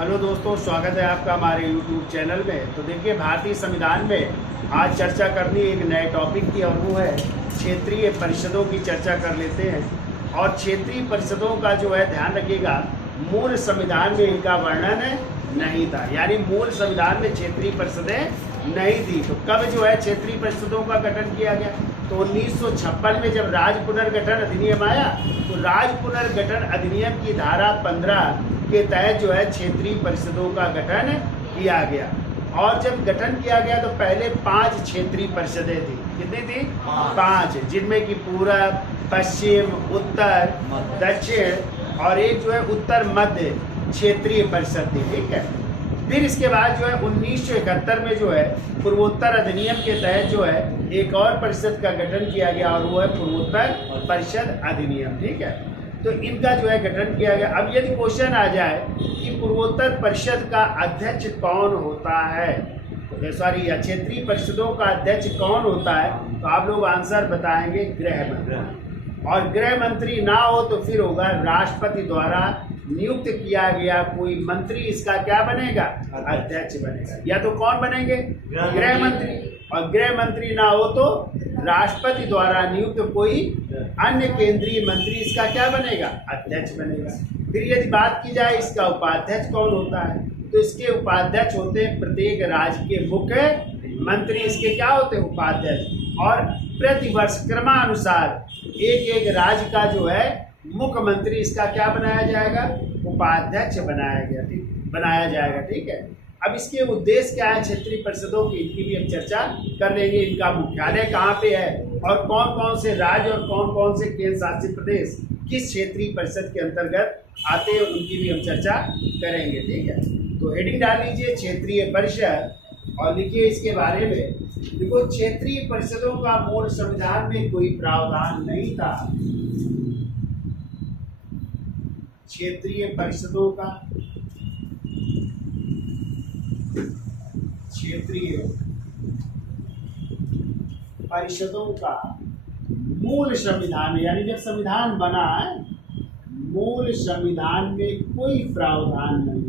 Hello दोस्तों, स्वागत है आपका हमारे YouTube चैनल में। तो देखिए, भारतीय संविधान में आज चर्चा करनी एक नए टॉपिक की, और वो है क्षेत्रीय परिषदों की चर्चा कर लेते हैं। और क्षेत्रीय परिषदों का जो है ध्यान रखिएगा, मूल संविधान में इनका वर्णन नहीं था, यानी मूल संविधान में क्षेत्रीय परिषदें नहीं थी। तो कब जो है क्षेत्रीय परिषदों का गठन किया गया? तो 1956 में जब राज्य पुनर्गठन अधिनियम आया, तो राज्य पुनर्गठन अधिनियम की धारा 15 के तहत जो है क्षेत्रीय परिषदों का गठन किया गया। और जब गठन किया गया तो पहले 5 क्षेत्रीय परिषदें थी। कितनी थी? 5, जिनमें कि पूरब, पश्चिम, उत्तर, दक्षिण और एक जो है उत्तर मध्य क्षेत्रीय परिषद थी। ठीक है। फिर इसके बाद जो है 1971 में जो है पूर्वोत्तर अधिनियम के तहत जो है एक और परिषद का गठन किया गया, और वो है पूर्वोत्तर परिषद अधिनियम। ठीक है। तो इनका जो है गठन किया गया। अब यदि क्वेश्चन आ जाए कि पूर्वोत्तर परिषद का अध्यक्ष कौन होता है, सॉरी, क्षेत्रीय परिषदों का अध्यक्ष कौन होता है, तो आप लोग आंसर बताएंगे गृह मंत्री। और गृह मंत्री ना हो तो फिर होगा राष्ट्रपति द्वारा नियुक्त किया गया कोई मंत्री, इसका क्या बनेगा? अध्यक्ष बनेगा। या तो कौन बनेंगे? गृह मंत्री। और गृह मंत्री ना हो तो राष्ट्रपति द्वारा नियुक्त कोई अन्य केंद्रीय मंत्री, इसका क्या बनेगा? अध्यक्ष बनेगा। फिर यदि बात की जाए इसका उपाध्यक्ष कौन होता है, तो इसके उपाध्यक्ष होते हैं प्रत्येक राज्य के मुख्य मंत्री, इसके क्या होते हैं? उपाध्यक्ष। और प्रतिवर्ष क्रमानुसार एक राज्य का जो है मुख्यमंत्री, इसका क्या बनाया जाएगा? उपाध्यक्ष बनाया जाएगा। ठीक है। अब इसके उद्देश्य क्या है क्षेत्रीय परिषदों की, इनकी भी हम चर्चा कर लेंगे। इनका मुख्यालय कहाँ पे है, और कौन कौन से राज्य और कौन कौन से केंद्र शासित प्रदेश किस क्षेत्रीय परिषद के अंतर्गत आते हैं, उनकी भी हम चर्चा करेंगे। ठीक है। तो हेडिंग डाल लीजिए क्षेत्रीय परिषद, और लिखिए इसके बारे में। देखो, क्षेत्रीय परिषदों का मूल संविधान में कोई प्रावधान नहीं था। क्षेत्रीय परिषदों का मूल संविधान में, यानी जब संविधान बना है, मूल संविधान में कोई प्रावधान नहीं।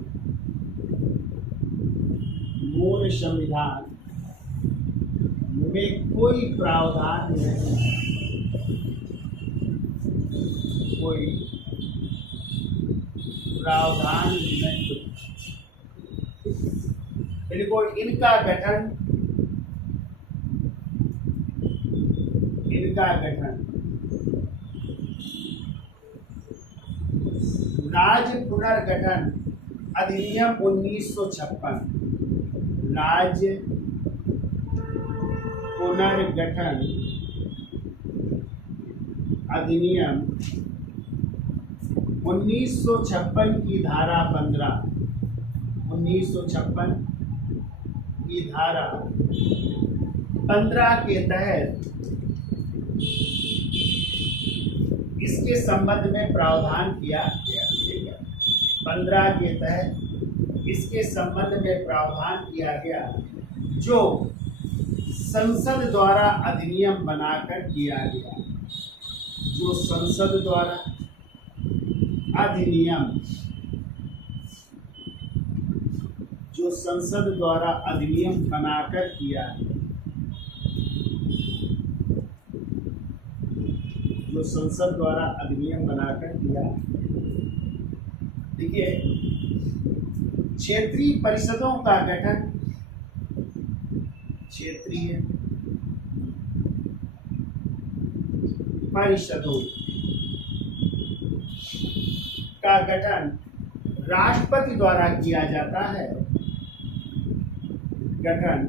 मूल संविधान में कोई प्रावधान नहीं, कोई प्रावधान नहीं। देखो, इनका गठन राज्य पुनर्गठन अधिनियम 1956, राज्य पुनर्गठन अधिनियम 1956 की धारा 15, 1956 की धारा 15 के तहत इसके संबंध में प्रावधान किया गया। ठीक है। 15 के तहत इसके संबंध में प्रावधान किया गया, जो संसद द्वारा अधिनियम बनाकर किया गया। जो संसद द्वारा अधिनियम, जो संसद द्वारा अधिनियम बनाकर किया, जो संसद द्वारा अधिनियम बनाकर किया। देखिए, क्षेत्रीय परिषदों का गठन, क्षेत्रीय परिषदों का गठन राष्ट्रपति द्वारा किया जाता है। गठन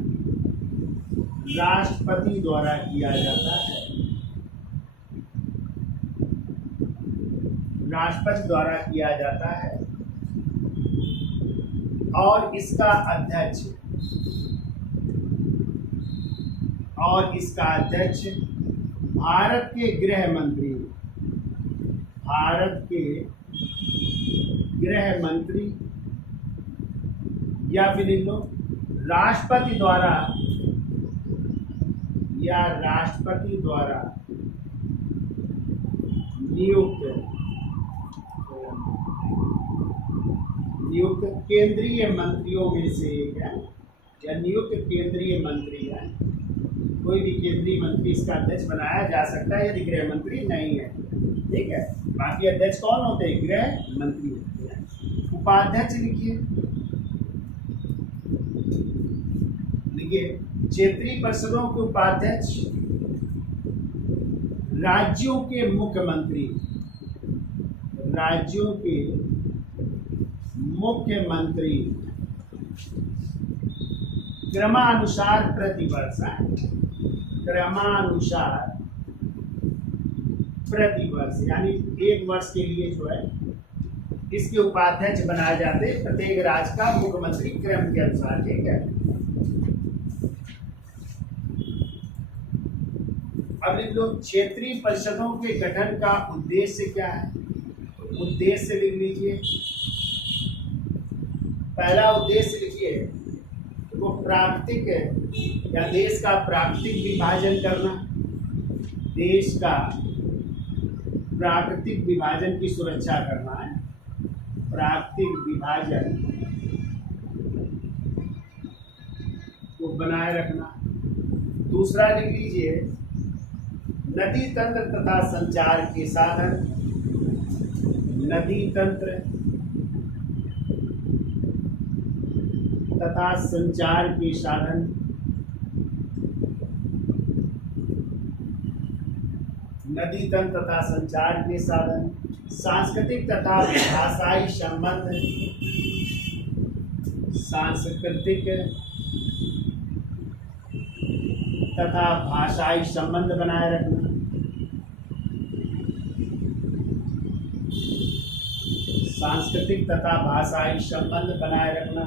राष्ट्रपति द्वारा किया जाता है। राष्ट्रपति द्वारा किया जाता है। और इसका अध्यक्ष भारत के गृह मंत्री या फिर लिख लो राष्ट्रपति द्वारा नियुक्त नियुक्त केंद्रीय मंत्रियों में से एक है, या नियुक्त केंद्रीय मंत्री है। कोई भी केंद्रीय मंत्री इसका अध्यक्ष बनाया जा सकता है यदि गृह मंत्री नहीं है, ठीक है। बाकी अध्यक्ष कौन होते हैं? गृह मंत्री होते हैं। उपाध्यक्ष लिखिए, क्षेत्रीय परिषदों के उपाध्यक्ष राज्यों के मुख्यमंत्री, राज्यों के मुख्यमंत्री क्रमानुसार प्रतिवर्ष, क्रमानुसार प्रतिवर्ष, यानी एक वर्ष के लिए जो है इसके उपाध्यक्ष बनाए जाते हैं प्रत्येक राज्य का मुख्यमंत्री क्रम के अनुसार, ठीक है। अब लिख लो क्षेत्रीय परिषदों के गठन का उद्देश्य क्या है? उद्देश्य लिख लीजिए। पहला उद्देश्य लिखिए, वो प्राकृतिक या देश का प्राकृतिक विभाजन करना, देश का प्राकृतिक विभाजन की सुरक्षा करना है, प्राकृतिक विभाजन को बनाए रखना। दूसरा लिख लीजिए, नदी तंत्र तथा संचार के साधन, नदी तंत्र तथा संचार के साधन, नदी तंत्र तथा संचार के साधन, सांस्कृतिक तथा भाषाई संबंध, सांस्कृतिक तथा भाषाई संबंध बनाए रखना, सांस्कृतिक तथा भाषाई संबंध बनाए रखना।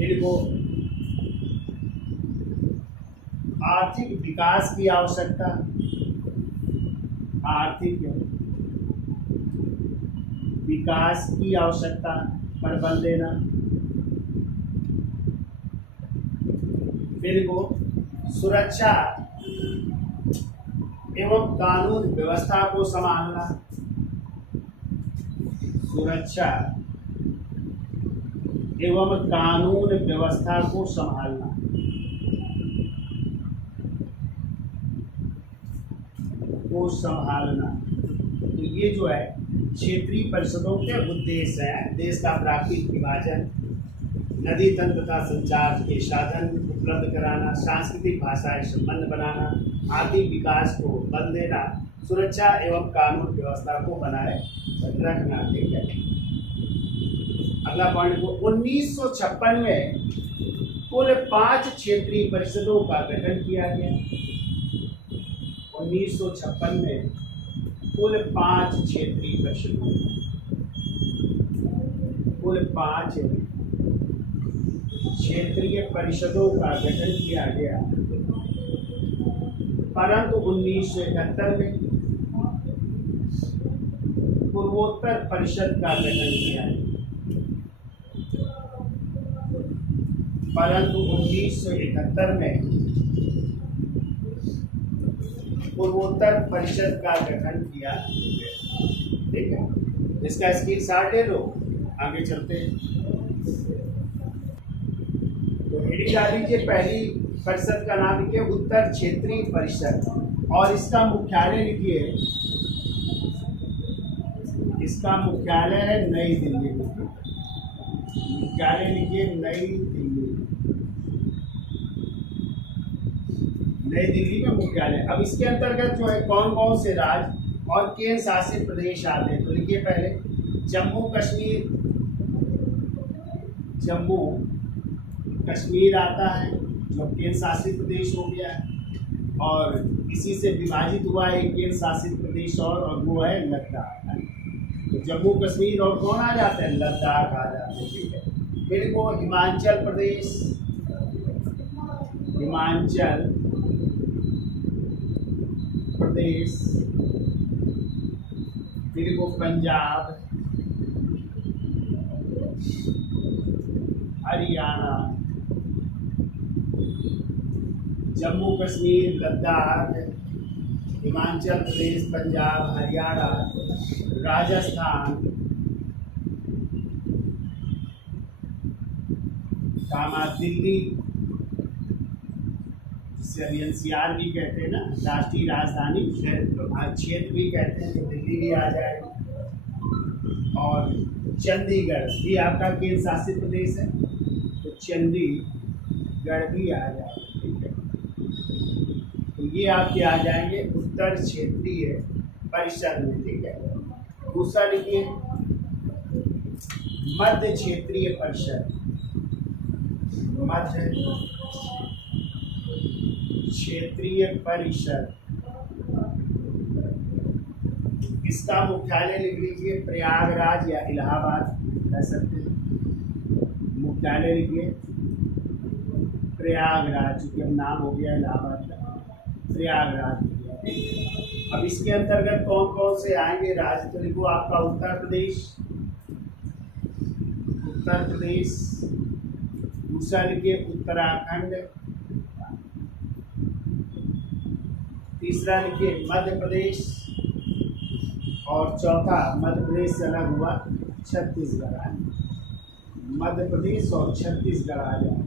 इनको आर्थिक विकास की आवश्यकता, आर्थिक विकास की आवश्यकता पर बल देना। फिर को सुरक्षा एवं कानून व्यवस्था को संभालना, सुरक्षा एवं कानून व्यवस्था को संभालना। को संभालना। तो ये जो है क्षेत्रीय परिषदों के उद्देश्य हैं। देश का प्राकृतिक विभाजन, नदी तंत्र तथा संचार के साधन उपलब्ध कराना, सांस्कृतिक भाषाई संबंध बनाना, आर्थिक विकास को बल देना, सुरक्षा एवं कानून व्यवस्था को बनाए रखना, ठीक है। अगला पॉइंट को 1956 में कुल 5 क्षेत्रीय परिषदों का गठन किया गया। 1956 में कुल 5 क्षेत्रीय परिषदों, कुल 5 क्षेत्रीय परिषदों का गठन किया गया, परंतु 1971 में पूर्वोत्तर परिषद का गठन किया है, परंतु 1971 में पूर्वोत्तर परिषद का गठन किया, ठीक है। इसका स्क्रीनशॉट ले लो, आगे चलते हैं। तो हेडिंग डाल लीजिए, पहली परिषद का नाम लिखिए उत्तर क्षेत्रीय परिषद, और इसका मुख्यालय लिखिए, इसका मुख्यालय है नई दिल्ली में, मुख्यालय लिखिए नई दिल्ली, नई दिल्ली में मुख्यालय। अब इसके अंतर्गत जो है कौन कौन से राज्य और केंद्र शासित प्रदेश आते हैं, तो लिखिए पहले जम्मू कश्मीर, जम्मू कश्मीर आता है जो केंद्र शासित प्रदेश हो गया है, और इसी से विभाजित हुआ है केंद्र शासित प्रदेश और वो है लद्दाख। तो जम्मू कश्मीर और कौन आ जाते हैं? लद्दाख आ जाते हैं, ठीक है। फिर वो हिमाचल प्रदेश, हिमाचल प्रदेश, फिर वो पंजाब, हरियाणा, जम्मू कश्मीर, लद्दाख, हिमाचल प्रदेश, पंजाब, हरियाणा, राजस्थान, दिल्ली, जिसे अभी एनसीआर भी कहते हैं ना, राष्ट्रीय राजधानी क्षेत्र भी कहते हैं, तो दिल्ली भी आ जाएगा। और चंडीगढ़ भी आपका केंद्र शासित प्रदेश है, तो चंडीगढ़ भी आ जाएगा। ठीक है, तो ये आपके आ जाएंगे उत्तर क्षेत्रीय परिषद में। ठीक है, दूसरा लिखिए मध्य क्षेत्रीय परिषद, मध्य क्षेत्रीय परिषद। इसका मुख्यालय लिख लीजिए प्रयागराज या इलाहाबाद कह सकते हैं। मुख्यालय लिखिए प्रयागराज, चूंकि अब नाम हो गया इलाहाबाद का, प्रयागराज। अब इसके अंतर्गत कौन कौन से आएंगे राज्य, तो लिखो आपका उत्तर प्रदेश, उत्तर प्रदेश। दूसरा लिखिए उत्तराखंड, तीसरा लिखिए मध्य प्रदेश, और चौथा मध्य प्रदेश से अलग हुआ छत्तीसगढ़ आ, मध्य प्रदेश और छत्तीसगढ़ आ जाए।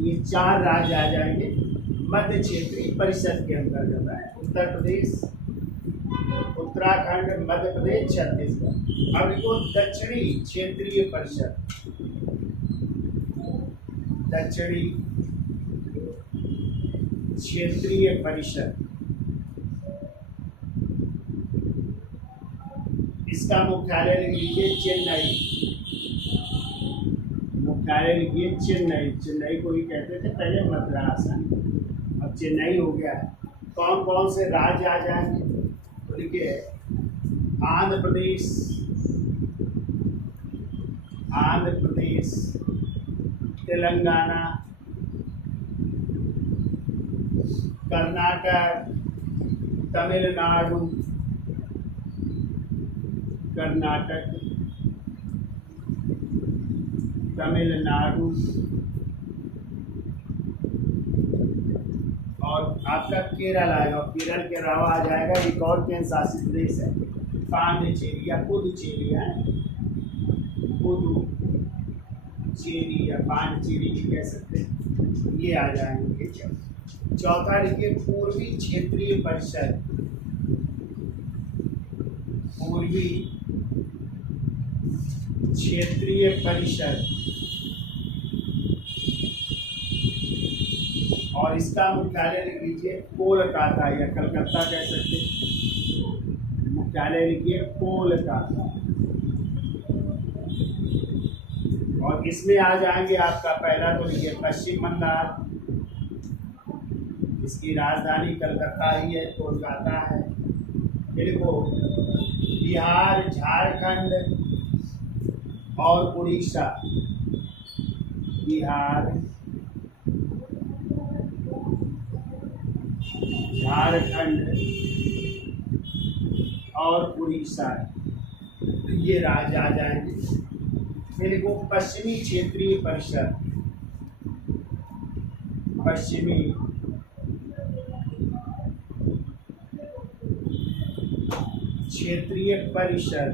ये चार राज्य आ जाएंगे मध्य क्षेत्रीय परिषद के अंतर्गत है। उत्तर प्रदेश, उत्तराखंड, मध्य प्रदेश, छत्तीसगढ़। अब इनको दक्षिणी क्षेत्रीय परिषद, दक्षिणी क्षेत्रीय परिषद। इसका मुख्यालय लिख लीजिए चेन्नई, मुख्यालय लिखिए चेन्नई। चेन्नई को ही कहते थे पहले मद्रास, अब चेन्नई हो गया है। कौन कौन से राज्य आ जाएंगे, तो लिखिए आंध्र प्रदेश, आंध्र प्रदेश, तेलंगाना, कर्नाटक, तमिलनाडु, कर्नाटक, तमिलनाडु, और आपका केरल आएगा। केरल के अलावा आ जाएगा एक और केंद्र शासित प्रदेश है पांडिचेरी या पुदुचेरी है, पुदुचेरी या पांडिचेरी भी कह सकते हैं, ये आ जाएंगे। चौथा लिखिए पूर्वी क्षेत्रीय परिषद, पूर्वी क्षेत्रीय परिषद, और इसका मुख्यालय लिख लीजिए कोलकाता या कलकत्ता कह सकते हैं। मुख्यालय लिखिए कोलकाता। और इसमें आ जाएंगे आपका पहला तो लिखिए पश्चिम बंगाल, इसकी राजधानी कलकत्ता ही है, कोलकाता है। फिर को बिहार, झारखंड और उड़ीसा, बिहार, झारखंड और उड़ीसा, ये राज्य आ जाएंगे। फिर को पश्चिमी क्षेत्रीय परिषद, पश्चिमी क्षेत्रीय परिषद,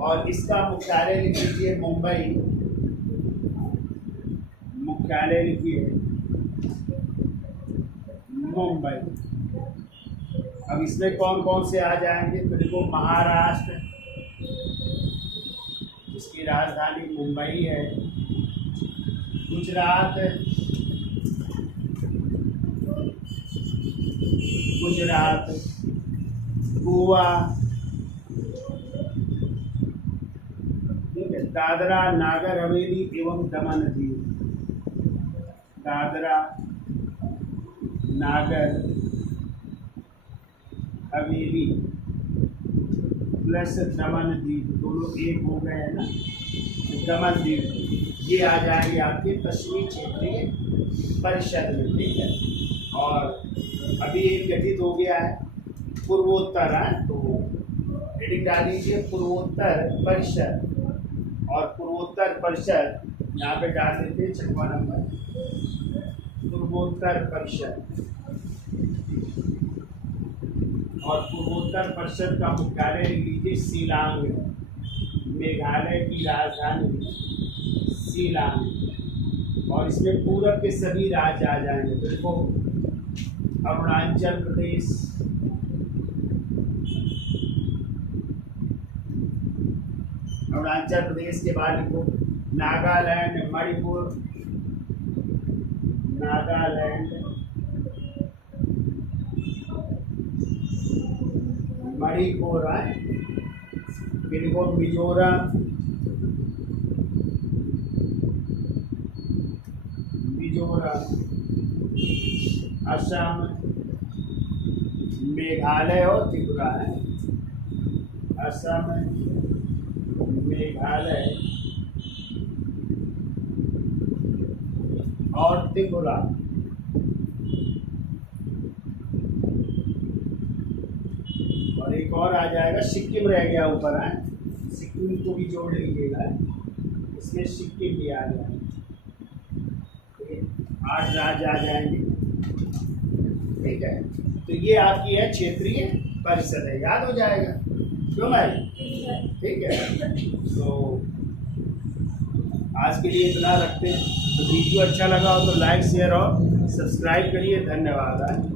और इसका मुख्यालय लिख लीजिए मुंबई, मुख्यालय लिखिए मुंबई। अब इसमें कौन कौन से आ जाएंगे, तो देखो महाराष्ट्र, जिसकी राजधानी मुंबई है, गुजरात, गुजरात, गोवा, ठीक है, दादरा नागर हवेली एवं दमन दीव, दादरा नागर हवेली प्लस दमन दीव, दोनों एक हो गए हैं ना, तो दमन दीव, ये आ जाएंगे आपके पश्चिमी क्षेत्रीय परिषद में। ठीक है, और अभी एक गठित हो गया है पूर्वोत्तर है, तो हेडिंग डाल दीजिए पूर्वोत्तर परिषद, और पूर्वोत्तर परिषद यहाँ पे डाल देते हैं 6वां नंबर, पूर्वोत्तर परिषद, और पूर्वोत्तर परिषद का मुख्यालय लीजिए शिलांग है। मेघालय की राजधानी शिलांग, और इसमें पूरब के सभी राज्य आ जाएंगे। तो देखो अरुणाचल प्रदेश, अरुणाचल प्रदेश के बाद लिखो नागालैंड, मणिपुर, नागालैंड, मणिपुर है, फिर लिखो मिजोरम, असम, मेघालय और त्रिपुरा है। असम, मेघालय और त्रिपुरा। और एक और आ जाएगा सिक्किम, रह गया ऊपर है, सिक्किम को भी जोड़ लीजिएगा, इसमें सिक्किम भी आ जाएगा। 8 राज्य आ जाएंगे, ठीक है। तो ये आपकी है क्षेत्रीय परिषद है, याद हो जाएगा क्यों भाई, ठीक है। तो आज के लिए इतना रखते हैं। तो वीडियो अच्छा लगा हो तो लाइक शेयर और सब्सक्राइब करिए। धन्यवाद।